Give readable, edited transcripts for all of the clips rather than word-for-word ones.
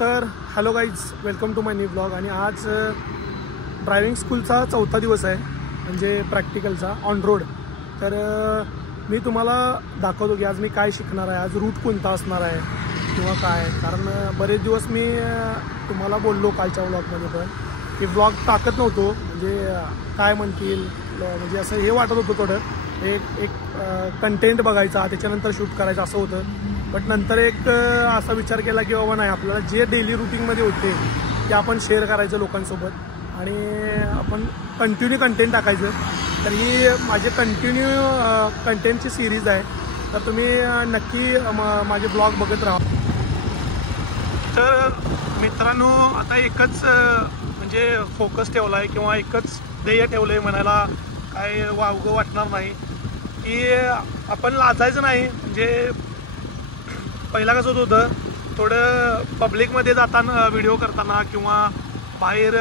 तर hello guys, welcome to my new blog. आणि आज ड्रायव्हिंग स्कूलचा 4था दिवस आहे, म्हणजे प्रॅक्टिकलचा ऑन रोड. तर मी तुम्हाला दाखवतो की आज मी काय शिकणार आहे, आज रूट कोणता असणार आहे किंवा काय. कारण बरेच दिवस मी तुम्हाला बोललो कालच्या व्लॉगमध्ये पण की व्लॉग टाकत नव्हतो, म्हणजे काय म्हणतील, म्हणजे असं हे वाटत होतं थोडं एक कंटेंट बघायचा त्याच्यानंतर शूट करायचं असं होतं. बट नंतर एक असा विचार केला की बाबा नाही, आपल्याला जे डेली रुटीनमध्ये होते ते आपण शेअर करायचं लोकांसोबत आणि आपण कंटिन्यू कंटेंट टाकायचं. तर ही माझे कंटिन्यू कंटेंटची सिरीज आहे, तर तुम्ही नक्की माझे ब्लॉग बघत राहा. तर मित्रांनो, आता एकच म्हणजे फोकस ठेवला आहे किंवा एकच ध्येय ठेवलं आहे, म्हणायला काय वावगं वाटणार नाही की आपण लाजायचं नाही. म्हणजे पहिला कसं होतं, थोडं पब्लिकमध्ये जाताना व्हिडिओ करताना किंवा बाहेर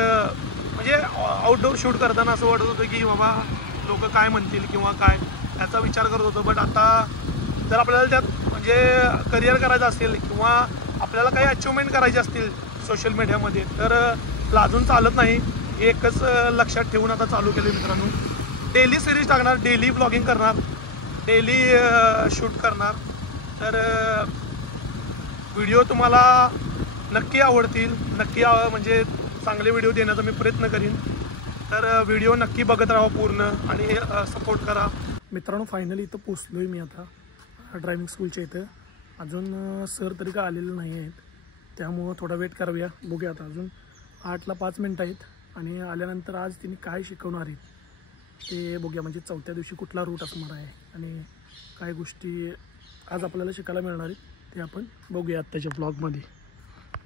म्हणजे आउटडोर शूट करताना असं वाटत होतं की बाबा लोक काय म्हणतील किंवा काय, याचा विचार करत होतो. बट आता जर आपल्याला त्यात म्हणजे करिअर करायचं असेल किंवा आपल्याला काही अचिव्हमेंट करायची असतील सोशल मीडियामध्ये, तर लाजून चालत नाही. हे एकच लक्षात ठेवून आता चालू केलं मित्रांनो. डेली सिरीज टाकणार, डेली ब्लॉगिंग करणार, डेली शूट करणार. तर व्हिडिओ तुम्हाला नक्की आवडतील, नक्की म्हणजे चांगले व्हिडिओ देण्याचा मी प्रयत्न करीन. तर व्हिडिओ नक्की बघत राहा पूर्ण आणि सपोर्ट करा. मित्रांनो, फायनली इथं पोचलो आहे मी आता ड्रायव्हिंग स्कूलच्या इथं. अजून सर तरी काय आलेलं नाही आहेत, त्यामुळं थोडा वेट करूया. बघूया आता, अजून 8ला 5 मिनटं आहेत आणि आल्यानंतर आज तिने काय शिकवणार आहेत ते बघूया. म्हणजे 4थ्या दिवशी कुठला रूट असणार आहे आणि काय गोष्टी आज आपल्याला शिकायला मिळणार आहेत ते आपण बघूया आत्ताच्या ब्लॉगमध्ये.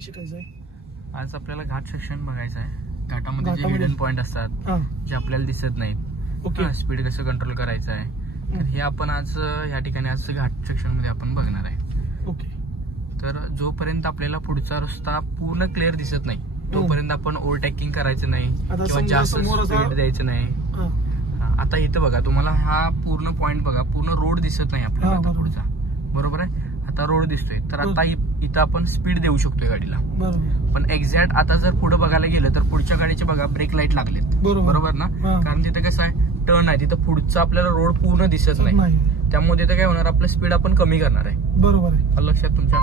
शिकायचं आहे आज आपल्याला घाट सेक्शन बघायचं आहे. घाटामध्ये जे हिडन पॉइंट असतात जे आपल्याला दिसत नाहीत, ओके, स्पीड कसं कंट्रोल करायचं आहे, तर हे आपण आज या ठिकाणी आज घाट सेक्शन मध्ये आपण बघणार आहे. ओके. तर जोपर्यंत आपल्याला पुढचा रस्ता पूर्ण क्लिअर दिसत नाही तोपर्यंत आपण ओव्हरटेकिंग करायचं नाही किंवा जास्त स्पीड द्यायचं नाही. आता इथं बघा, तुम्हाला हा पूर्ण पॉइंट बघा, पूर्ण रोड दिसत नाही आपल्याला आता पुढचा, बरोबर आहे. आता रोड दिसतोय, तर आता इथं आपण स्पीड देऊ शकतोय गाडीला. पण एक्झॅक्ट आता जर पुढे बघायला गेलं तर पुढच्या गाडीचे बघा ब्रेक लाईट लागलेत, बरोबर ना. कारण तिथे कसं आहे, टर्न आहे, तिथं पुढचा आपल्याला रोड पूर्ण दिसत नाही, त्यामुळे तिथे काय होणार, आपलं स्पीड आपण कमी करणार आहे, बरोबर आहे, लक्षात तुमच्या.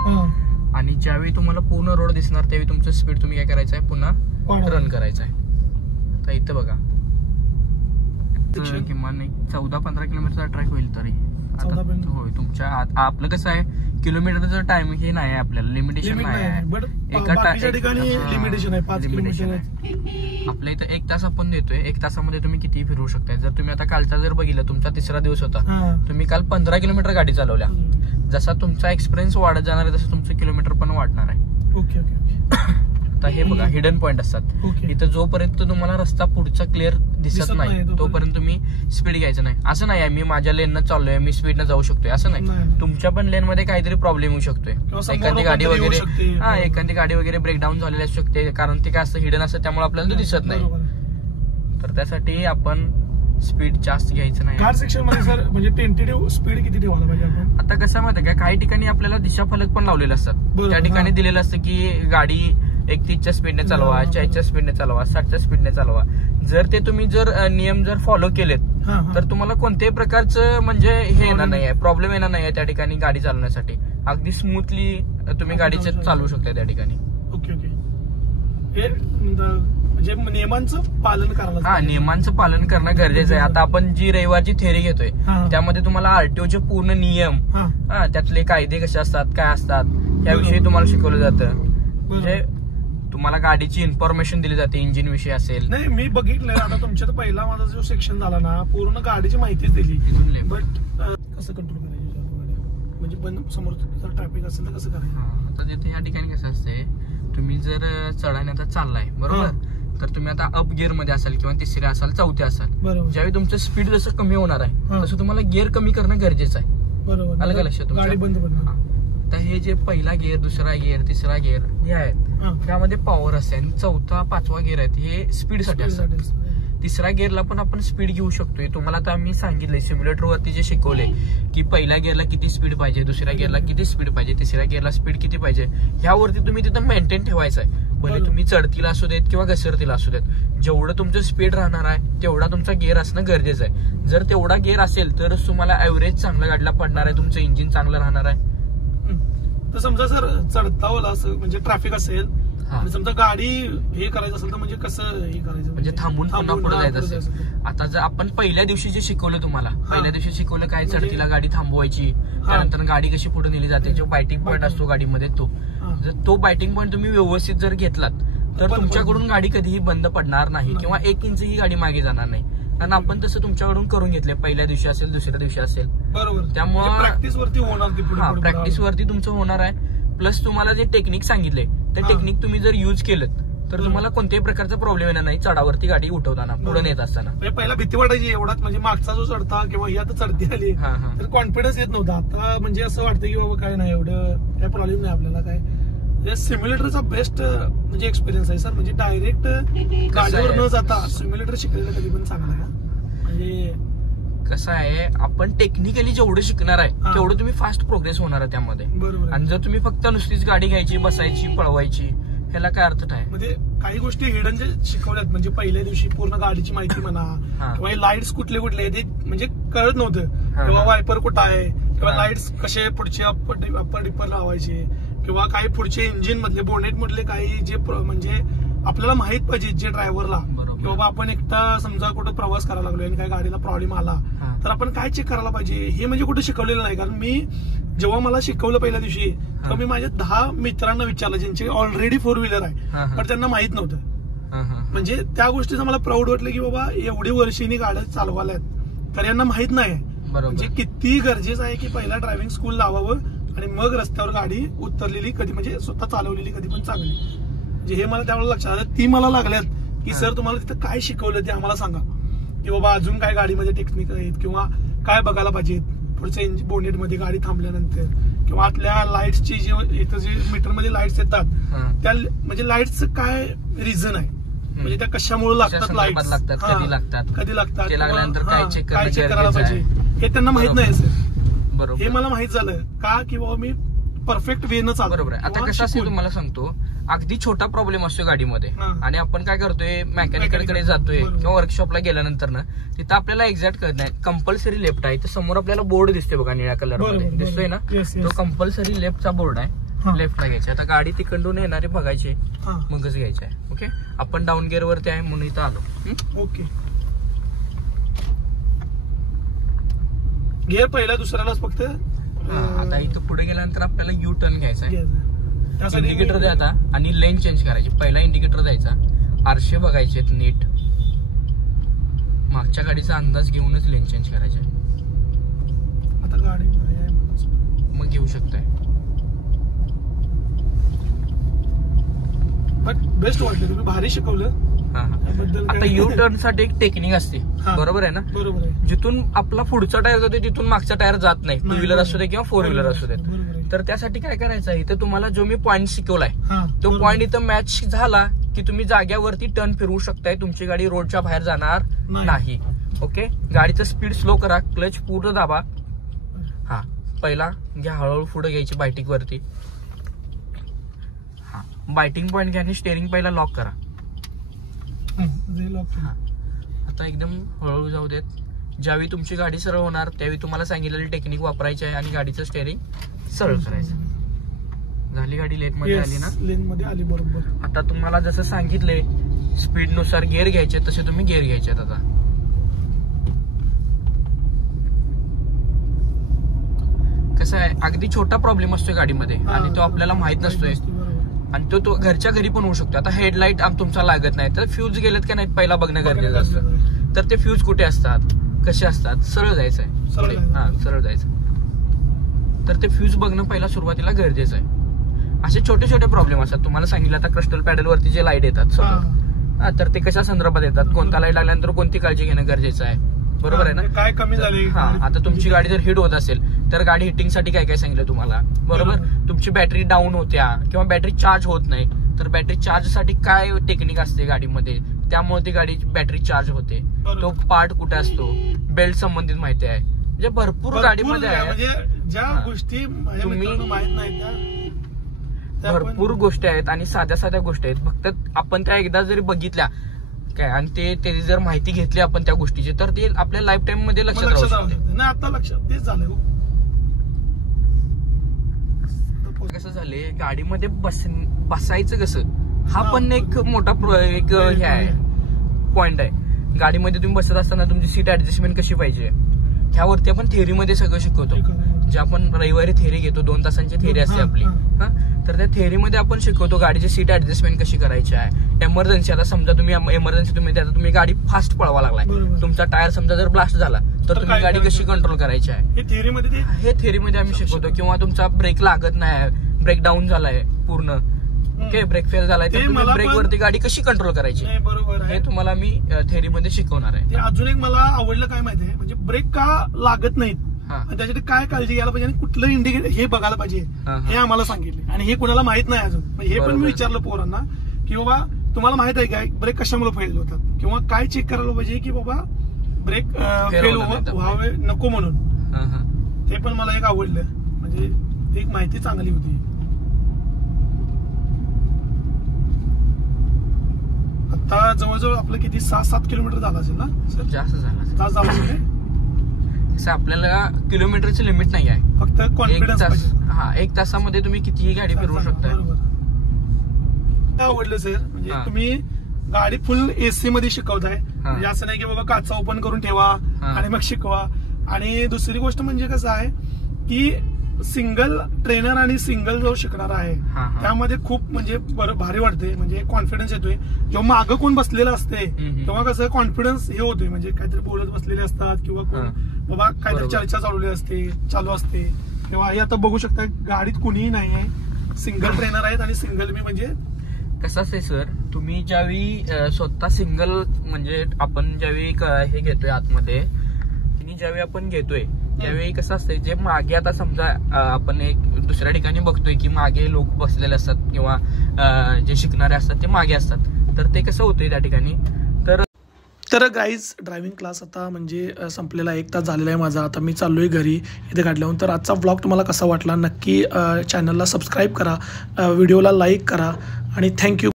आणि ज्यावेळी तुम्हाला पूर्ण रोड दिसणार त्यावेळी तुमचं स्पीड तुम्ही काय करायचं आहे, पुन्हा रन करायचं आहे. आता इथं बघा, किमान 14-15 किलोमीटरचा ट्रॅक होईल तरी होय. तुमच्या आपलं कसं आहे, किलोमीटरचं टाइम हे नाही आहे, आपल्याला लिमिटेशन नाही आहे. आपल्या इथं 1 तास आपण देतोय. 1 तासामध्ये तुम्ही किती फिरू शकताय. जर तुम्ही आता कालचा जर बघितलं, तुमचा 3रा दिवस होता, तुम्ही काल 15 किलोमीटर गाडी चालवल्या. जसा तुमचा एक्सपिरियन्स वाढत जाणार आहे तसं तुमचं किलोमीटर पण वाढणार आहे. Okay okay. आता हे बघा, हिडन पॉइंट असतात इथं. जोपर्यंत तुम्हाला रस्ता पुढचा क्लिअर दिसत नाही तोपर्यंत तुम्ही स्पीड घ्यायचं नाही. असं नाही मी माझ्या लेननं चाललोय, मी स्पीडनं जाऊ शकतोय, असं नाही. तुमच्या पण लेन मध्ये काहीतरी प्रॉब्लेम येऊ शकतोय. एखादी गाडी वगैरे ब्रेकडाऊन झालेली असू शकते, कारण ते काय असतं, हिडन असतं, त्यामुळे आपल्याला तो दिसत नाही. तर त्यासाठी आपण स्पीड जास्त घ्यायचं नाही. कार सेक्शन मध्ये सर म्हणजे टेंटेटिव्ह स्पीड किती ठेवायला पाहिजे आपण? आता कसं माहिती आहे का, काही ठिकाणी आपल्याला दिशा फलक पण लावलेले असतात, त्या ठिकाणी दिलेलं असतं की गाडी 31च्या स्पीडने चालवा, 40च्या स्पीडने चालवा, 60च्या स्पीडने चालवा. जर ते तुम्ही जर नियम जर फॉलो केलेत तर तुम्हाला कोणत्याही प्रकारचं म्हणजे हे येणार नाही आहे, प्रॉब्लेम येणार नाही आहे त्या ठिकाणी गाडी चालवण्यासाठी. अगदी स्मूथली तुम्ही गाडीचे चालवू शकता त्या ठिकाणी. Okay okay. म्हणजे नियमांचं पालन करायला, नियमांचं पालन करणं गरजेचं आहे. आता आपण जी रविवारची थेअरी घेतोय त्यामध्ये तुम्हाला आरटीओचे पूर्ण नियम, त्यातले कायदे कसे असतात, काय असतात, याविषयी तुम्हाला शिकवलं जातं. म्हणजे तुम्हाला गाडीची इन्फॉर्मेशन दिली जाते, इंजिन विषयी असेल. नाही, मी बघितलंय आता तुमच्या पहिला माझा जो सेक्शन झाला ना, पूर्ण गाडीची माहितीच दिली. बट कसं कंट्रोल करायचं म्हणजे पण समोर जर ट्रॅफिक असेल तर कसं करायचं. आता तिथे या ठिकाणी कसं असतंय, तुम्ही जर चढायला आता चाललाय, बरोबर, तर तुम्ही आता अप गिअर मध्ये असाल किंवा 3ऱ्या असाल, 4थ्या असाल, ज्यावेळी तुमचं स्पीड जसं कमी होणार आहे तसं तुम्हाला गिअर कमी करणं गरजेचं आहे. बरोबर, अलग लक्षात. गाडी बंद पडणार. तर हे जे पहिला गिअर, 2रा गिअर, 3रा गिअर हे आहेत, त्यामध्ये पॉवर असते, आणि 4था 5वा गिअर आहेत हे स्पीड साठी असतात. तिसऱ्या गिअरला पण आपण स्पीड घेऊ शकतोय. तुम्हाला आता मी सांगितलंय सिम्युलेटर वरती जे शिकवले की पहिल्या गिअरला किती स्पीड पाहिजे, दुसऱ्या गिअरला किती स्पीड पाहिजे, तिसऱ्या गिअरला स्पीड किती पाहिजे, ह्यावरती तुम्ही तिथं मेंटेन ठेवायचं आहे. भले तुम्ही चढतीला असू देत किंवा घसरतीला असू देत, जेवढं तुमचं स्पीड राहणार आहे तेवढा तुमचा गिअर असणं गरजेचं आहे. जर तेवढा गिअर असेल तरच तुम्हाला ऍव्हरेज चांगलं गाडीला पडणार आहे, तुमचं इंजिन चांगलं राहणार आहे. तर समजा सर चढतावला असं म्हणजे ट्रॅफिक असेल आणि समजा गाडी हे करायचं असेल तर म्हणजे कसं हे करायचं, म्हणजे थांबून पुन्हा पुढे जायचं असेल. आता जर आपण पहिल्या दिवशी जे शिकवलं तुम्हाला, पहिल्या दिवशी शिकवलं काय, चढतीला गाडी थांबवायची, त्यानंतर गाडी कशी पुढे नेली जाते, जो बायटिंग पॉईंट असतो गाडीमध्ये तो, जर तो बायटिंग पॉईंट तुम्ही व्यवस्थित जर घेतलात तर तुमच्याकडून गाडी कधीही बंद पडणार नाही किंवा 1 इंचही गाडी मागे जाणार नाही. कारण आपण तसं तुमच्याकडून करून घेतले, पहिल्या दिवशी असेल, दुसऱ्या दिवशी असेल. बरोबर. त्यामुळे प्रॅक्टिस वरती होणार, प्रॅक्टिस वरती तुमचं होणार आहे. प्लस तुम्हाला जे टेक्निक सांगितले ते टेक्निक तुम्ही जर युज केलं तर तुम्हाला कोणत्याही प्रकारचा प्रॉब्लेम येणार नाही चढावरती गाडी उठवताना, पुढे नेत असताना. पहिला भीती वाटायची एवढाच, म्हणजे मागचा जो चढता किंवा ही आता चढती आली तर कॉन्फिडन्स येत नव्हता. आता म्हणजे असं वाटतं की बाबा काय नाही, एवढं काय प्रॉब्लेम नाही आपल्याला. काय सिम्युलेटरचा बेस्ट म्हणजे एक्सपिरियन्स आहे सर. म्हणजे डायरेक्ट गाडीवर न जाता सिम्युलेटर शिकलेलं कधी पण चांगलं आहे. म्हणजे कसं आहे, आपण टेक्निकली जेवढं शिकणार आहे तेवढं तुम्ही फास्ट प्रोग्रेस होणार आहे त्यामध्ये. बरोबर. आणि जर तुम्ही फक्त नुसतीच गाडी घ्यायची, बसायची, पळवायची, ह्याला काय अर्थ आहे. म्हणजे काही गोष्टी हिडन जे शिकवल्यात, म्हणजे पहिल्या दिवशी पूर्ण गाडीची माहिती म्हणा किंवा लाईट्स कुठले कुठले ते म्हणजे कळत नव्हतं, किंवा वायपर कुठं आहे किंवा लाईट्स कसे पुढचे अप्पर डिपर लावायचे किंवा काही पुढचे इंजिन मधले बोनेट मधले काही जे म्हणजे आपल्याला माहित पाहिजे जे ड्रायव्हरला, की बाबा आपण एकटा समजा कुठं प्रवास करायला लागलोय आणि काही गाडीला प्रॉब्लेम आला तर आपण काय चेक करायला पाहिजे, हे म्हणजे कुठे शिकवलेलं नाही. कारण मी जेव्हा मला शिकवलं पहिल्या दिवशी तेव्हा मी माझ्या 10 मित्रांना विचारलं ज्यांचे ऑलरेडी 4 व्हीलर आहे, पण त्यांना माहित नव्हतं. म्हणजे त्या गोष्टीचं मला प्राऊड वाटलं की बाबा एवढी वर्षींनी गाड्या चालवाल्यात तर यांना माहित नाही. म्हणजे किती गरजेचं आहे की पहिला ड्रायव्हिंग स्कूल लावावं आणि मग रस्त्यावर गाडी उतरलेली कधी, म्हणजे स्वतः चालवलेली कधी पण चांगली. म्हणजे हे मला त्यावेळेला लक्षात आलं. ती मला लागल्यात की सर तुम्हाला तिथं काय शिकवलं ते आम्हाला सांगा, की बाबा अजून काय गाडीमध्ये टेक्निक आहेत किंवा काय बघायला पाहिजेत पुढच्या बोनेट मध्ये गाडी थांबल्यानंतर, किंवा आतल्या लाईट्सची जी इथं जे मीटरमध्ये लाईट्स येतात त्या म्हणजे लाईट्सचं काय रिझन आहे, म्हणजे त्या कशामुळे लागतात, लाईट्स कधी लागतात, काय चेक करायला पाहिजे हे त्यांना माहित नाही सर. बरोबर. हे मला माहित झालं का की बाबा मी परफेक्ट वे न चालू. बरोबर आहे. आता कसं असेल तुम्हाला सांगतो, अगदी छोटा प्रॉब्लेम असतो गाडीमध्ये आणि आपण काय करतोय, मेकॅनिकलकडे जातोय किंवा वर्कशॉपला गेल्यानंतर ना तिथं आपल्याला एक्झॅक्ट कळत नाही. कंपल्सरी लेफ्ट आहे, तर समोर आपल्याला बोर्ड दिसते बघा निळ्या कलर मध्ये दिसतोय ना, तो कंपल्सरी लेफ्टचा बोर्ड आहे, लेफ्टला घ्यायचा. आता गाडी तिकडून येणारी बघायची मगच घ्यायची आहे. ओके, आपण डाऊन गिअर वरती आहे म्हणून इथं आलो. ओके, गिअर पहिला दुसऱ्यालाच फक्त. आता इथं पुढे गेल्यानंतर आपल्याला यू टर्न घ्यायचा आहे, इंडिकेटर द्यायचा आणि लेन चेंज करायची. पहिला इंडिकेटर द्यायचा, आरशे बघायचे नीट, मागच्या गाडीचा अंदाज घेऊनच लेन चेंज करायचे. आता गाडी मग घेऊ शकताय. बेस्ट वाटलं, तुम्ही भारी शिकवलं. आता यू टर्न साठी एक टेक्निक असते, बरोबर आहे ना. बरोबर आहे. जिथून आपला पुढचा टायर जातो तिथून मागचा टायर जात नाही, 2 व्हीलर असू दे किंवा 4 व्हीलर असू दे. तर त्यासाठी काय करायचं आहे, इथं तुम्हाला जो मी पॉईंट शिकवलाय तो पॉईंट इथं मॅच झाला की तुम्ही जाग्यावरती टर्न फिरवू शकताय, तुमची गाडी रोडच्या बाहेर जाणार नाही. ओके, गाडीचं स्पीड स्लो करा, क्लच पूर्ण दाबा. हा, पहिला घ्या, हळूहळू पुढे घ्यायची बायटिंग वरती. हा, बायटिंग पॉईंट घ्या आणि स्टेअरिंग पहिला लॉक करा. आता एकदम हळूहळू जाऊ देत. ज्यावेळी तुमची गाडी सरळ होणार त्यावेळी तुम्हाला सांगितलेली टेक्निक वापरायची आहे आणि गाडीचं स्टेअरिंग सरळ करायचं. झाली गाडी लेन मध्ये आली ना, लेन मध्ये आली. बरोबर. आता तुम्हाला जसं सांगितलंय स्पीड नुसार गिअर घ्यायचे तसे तुम्ही गिअर घ्यायचे. आता कसं आहे, अगदी छोटा प्रॉब्लेम असतोय गाडीमध्ये आणि तो आपल्याला माहित नसतोय आणि तो घरच्या घरी पण होऊ शकतो. आता हेडलाईट तुमचा लागत नाही तर फ्यूज गेलेत का नाहीत पहिला बघणं गरजेचं असतं. तर ते फ्यूज कुठे असतात, कसे असतात, सरळ जायचंय. हा, सरळ जायचं. तर ते फ्यूज बघणं पहिला सुरुवातीला गरजेचं आहे. असे छोटे छोटे प्रॉब्लेम असतात. तुम्हाला सांगितलं आता क्रिस्टल पॅडल वरती जे लाईट येतात तर ते कशा संदर्भात येतात, कोणता लाईट लागल्यानंतर कोणती काळजी घेणं गरजेचं आहे. बरोबर आहे ना, काय कमी झाले. हा, आता तुमची गाडी जर हिट होत असेल तर गाडी हिटिंग साठी काय काय सांगितलं तुम्हाला, बरोबर. तुमची बॅटरी डाऊन होत्या किंवा बॅटरी चार्ज होत नाही, तर बॅटरी चार्ज साठी काय टेक्निक असते गाडीमध्ये, त्यामुळे ती गाडी बॅटरी चार्ज होते. तो पार्ट कुठे असतो, बेल्ट संबंधित माहिती आहे, म्हणजे भरपूर गाडीमध्ये आहे. म्हणजे ज्या गोष्टी तुम्ही माहित नाही त्या भरपूर गोष्टी आहेत आणि साध्या साध्या गोष्टी आहेत. फक्त आपण त्या एकदा जरी बघितल्या काय आणि ते जर माहिती घेतली आपण त्या गोष्टीची, तर ते आपल्या लाईफ टाइम मध्ये लक्षात राहू शकते. नाही आता लक्षात तेच झालं. कसं झाले गाडीमध्ये बसायचं कसं, हा पण एक मोठा एक हे आहे, पॉइंट आहे. गाडीमध्ये तुम्ही बसत असताना तुमची सीट ऍडजस्टमेंट कशी पाहिजे, ह्यावरती आपण थेअरीमध्ये सगळं शिकवतो. जे आपण रविवारी थेअरी घेतो, 2 तासांची थेअरी असते आपली, हा, तर त्या थेअरीमध्ये आपण शिकवतो गाडीची सीट ऍडजस्टमेंट कशी करायची आहे. एमर्जन्सी, आता समजा तुम्ही एमर्जन्सी तुम्ही गाडी फास्ट पळवा लागलाय, तुमचा टायर समजा जर ब्लास्ट झाला तर तुम्ही गाडी कशी कंट्रोल करायची आहे, हे थेअरीमध्ये आम्ही शिकवतो. किंवा तुमचा ब्रेक लागत नाही, ब्रेक डाऊन झालाय पूर्ण, ओके, ब्रेक फेल झालाय, तर तुम्ही ब्रेक वरती गाडी कशी कंट्रोल करायची, हे तुम्हाला मी थेअरीमध्ये शिकवणार आहे. अजून एक मला आवडलं काय माहितीये, म्हणजे ब्रेक का लागत नाहीत आणि त्यासाठी काय काळजी घ्यायला पाहिजे आणि कुठलं इंडिकेटर हे बघायला पाहिजे, हे आम्हाला सांगितले. आणि हे कुणाला माहित नाही अजून, हे पण मी विचारलं पोरांना की बाबा तुम्हाला माहित आहे काय ब्रेक कशामुळे फेल होतात, किंवा काय चेक करायला पाहिजे की बाबा ब्रेक फेल व्हावे नको म्हणून. ते पण मला एक आवडलं, म्हणजे ती एक माहिती चांगली होती. आता जवळजवळ आपलं किती 6-7 किलोमीटर झाला असेल ना सर? जास्त झाला असेल. आपल्याला किलोमीटरची लिमिट नाही आहे, फक्त कॉन्फिडन्स. हा, 1 तासामध्ये तुम्ही कितीही गाडी फिरवू शकता. आवडलं सर, म्हणजे तुम्ही गाडी फुल एसी मध्ये शिकवताय, म्हणजे असं नाही की बाबा काचा ओपन करून ठेवा आणि मग शिकवा. आणि दुसरी गोष्ट म्हणजे कसं आहे की सिंगल ट्रेनर आणि सिंगल जो शिकणार आहे त्यामध्ये खूप म्हणजे भारी वाटते, म्हणजे कॉन्फिडन्स येतोय. जेव्हा मागं कोण बसलेलं असते तेव्हा कसं कॉन्फिडन्स हे होतोय, म्हणजे काहीतरी बोलत बसलेले असतात किंवा कोण बाबा काहीतरी चर्चा चालू असते तेव्हा हे आता बघू शकता गाडीत कोणीही नाही आहे, सिंगल ट्रेनर आहेत आणि सिंगल मी. म्हणजे कसं आहे सर, तुम्ही ज्यावेळी स्वतः सिंगल म्हणजे आपण ज्यावेळी हे घेतोय आतमध्ये, ज्यावेळी आपण घेतोय त्यावेळी कसं असतंय, जे मागे आता समजा आपण एक दुसऱ्या ठिकाणी बघतोय की मागे लोक बसलेले असतात किंवा जे शिकणारे असतात ते मागे असतात, तर ते कसं होतंय त्या ठिकाणी. तर गाईज ड्रायव्हिंग क्लास आता म्हणजे संपलेला 1 तास झालेला आहे माझा. आता मी चाललोय घरी इथे काढल्याहून. तर आजचा व्लॉग तुम्हाला कसा वाटला नक्की चॅनलला सबस्क्राईब करा, व्हिडिओला लाईक करा आणि थँक्यू.